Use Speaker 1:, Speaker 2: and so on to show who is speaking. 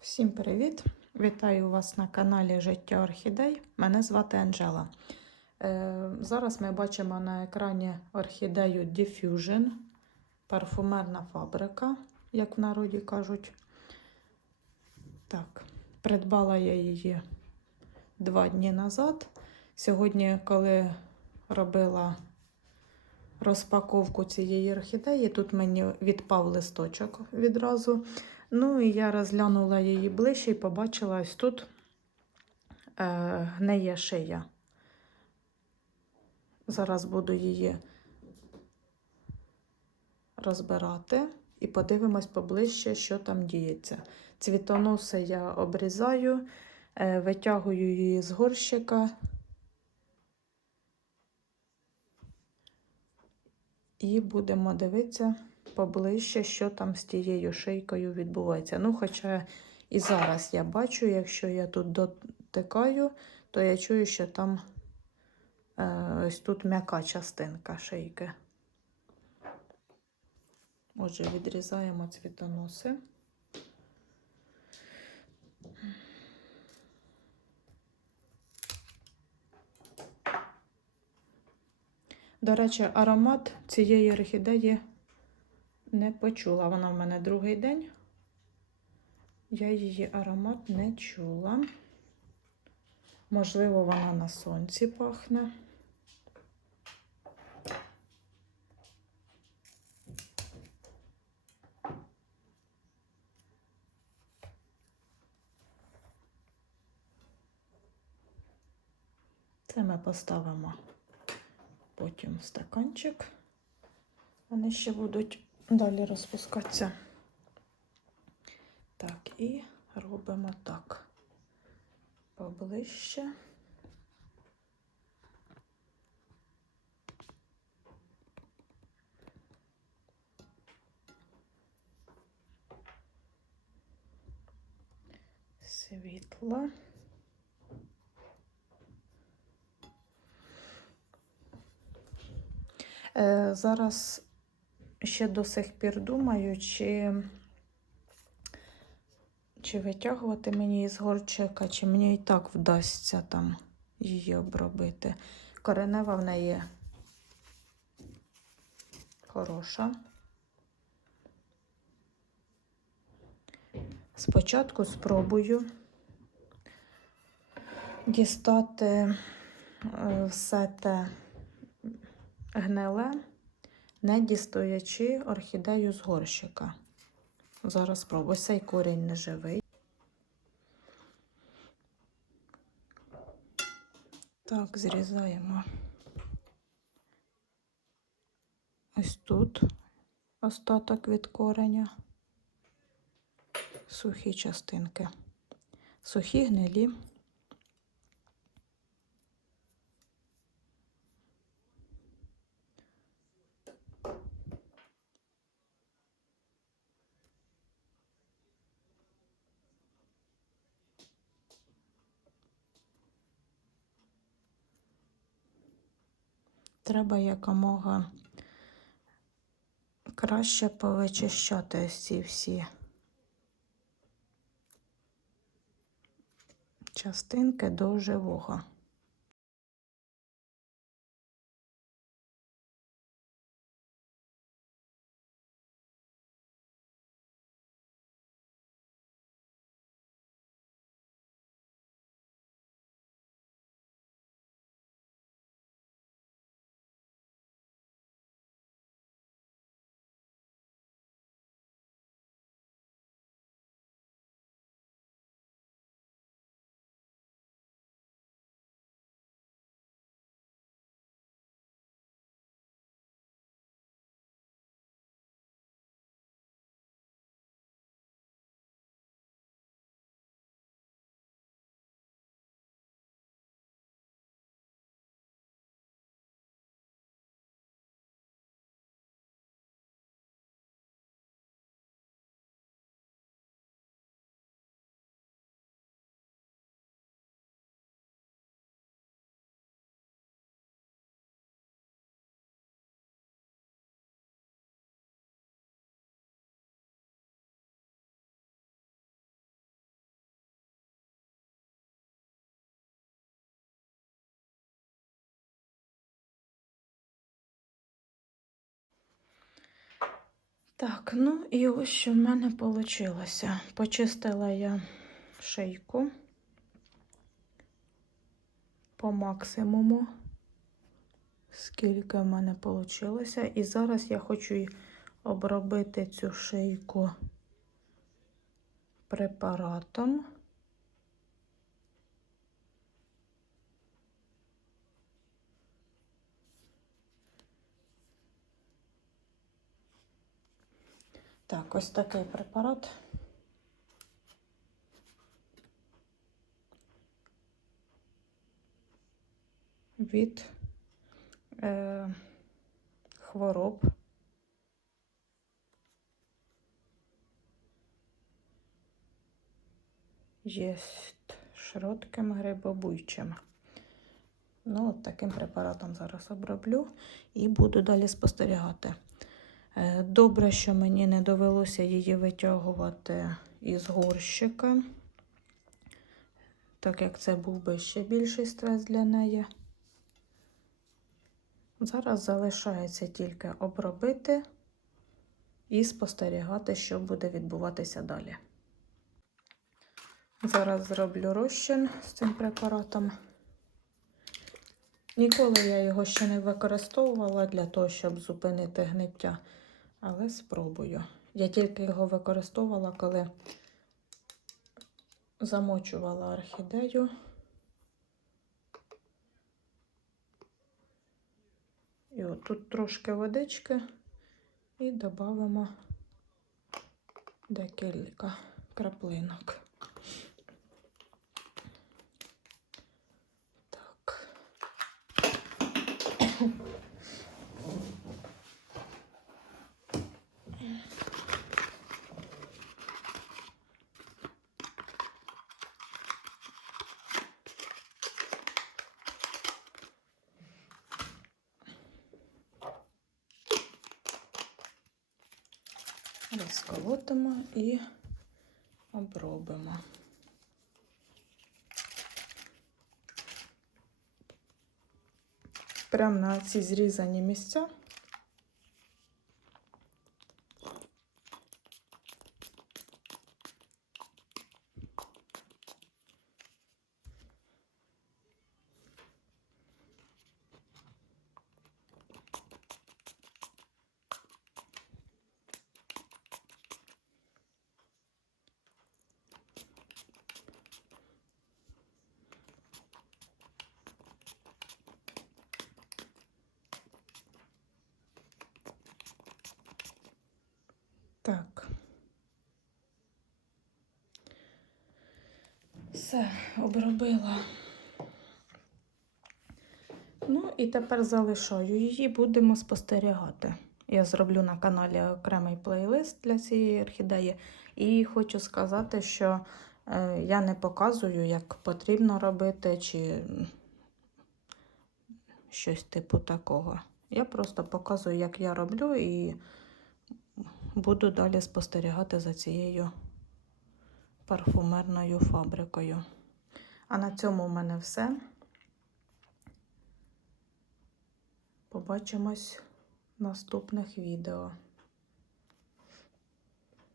Speaker 1: Всім привіт! Вітаю вас на каналі Життя Орхідей. Мене звати Анжела. Е, зараз ми бачимо на екрані орхідею Diffusion, парфумерна фабрика, як в народі кажуть. Так, придбала я її два дні назад. Сьогодні, коли робила розпаковку цієї орхідеї, тут мені відпав листочок відразу. Ну, і я розглянула її ближче і побачила ось тут е, гниє шия. Зараз буду її розбирати і подивимось поближче, що там діється. Цвітоноси я обрізаю, е, витягую її з горщика. І будемо дивитися поближче, що там з тією шийкою відбувається. Ну, хоча і зараз я бачу, якщо я тут дотикаю, то я чую, що там е, ось тут м'яка частинка шийки. Отже, відрізаємо цвітоноси. До речі, аромат цієї орхідеї не почула. Вона в мене другий день. Я її аромат не чула. Можливо, вона на сонці пахне. Це ми поставимо потім в стаканчик. Вони ще будуть далі розпускатися. Так, і робимо так поближче. Світло. Е, зараз ще до сих пір думаю, чи, чи витягувати мені із горчика, чи мені і так вдасться там її обробити. Коренева в неї хороша. Спочатку спробую дістати е, все те гниле, не дістаючи орхідею з горщика. Зараз спробую. Цей корінь не живий. Так, зрізаємо ось тут остаток від кореня, сухі частинки, сухі гнилі. Треба якомога краще повичищати ці всі частинки до живого. Так, ну і ось що в мене вийшло. Почистила я шийку по максимуму, скільки в мене вийшло. І зараз я хочу обробити цю шийку препаратом. Так, ось такий препарат. Від е, хвороб. Є широким грибобуйчим. Ну, от таким препаратом зараз оброблю і буду далі спостерігати. Е, Добре, що мені не довелося її витягувати із горщика, так як це був би ще більший стрес для неї. Зараз залишається тільки обробити і спостерігати, що буде відбуватися далі. Зараз зроблю розчин з цим препаратом. Ніколи я його ще не використовувала для того, щоб зупинити гниття, але спробую. Я тільки його використовувала, коли замочувала орхідею. І от тут трошки водички і додамо декілька краплинок. Так. Розколотимо і обробимо. Прямо на ці зрізані місця. Так. Все, обробила. Ну і тепер залишаю її, будемо спостерігати. Я зроблю на каналі окремий плейлист для цієї орхідеї. І хочу сказати, що е, я не показую, як потрібно робити, чи щось типу такого. Я просто показую, як я роблю, і буду далі спостерігати за цією парфумерною фабрикою. А на цьому в мене все. Побачимось в наступних відео.